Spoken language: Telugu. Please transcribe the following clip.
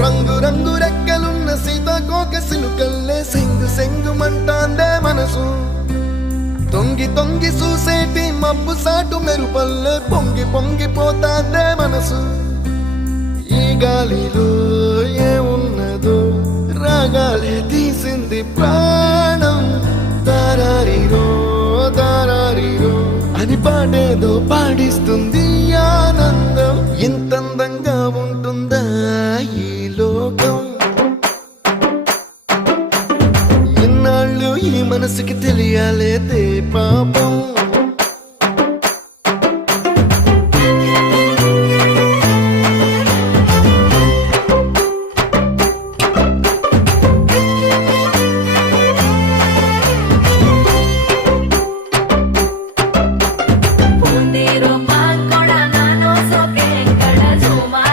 రంగు రంగు రెక్కలున్న సీతాకోక సిలుకల్లే సెంగు సెంగు మంటాందే మనసు తొంగి తొంగి చూసేటి మబ్బు సాటు మెరుపల్లే పొంగి పొంగిపోతాందే మనసు ఈ గాలిలో ఏమున్నదో రాగాలే తీసింది ప్రాణం దారారిరో దారారిరో అని పాడేదో పాడిస్తుంది ఆనందం ఇంత అందంగా ఉంటుందా ఈ లోకం ఇన్నాళ్ళు ఈ మనసుకి తెలియాలేదే పాపం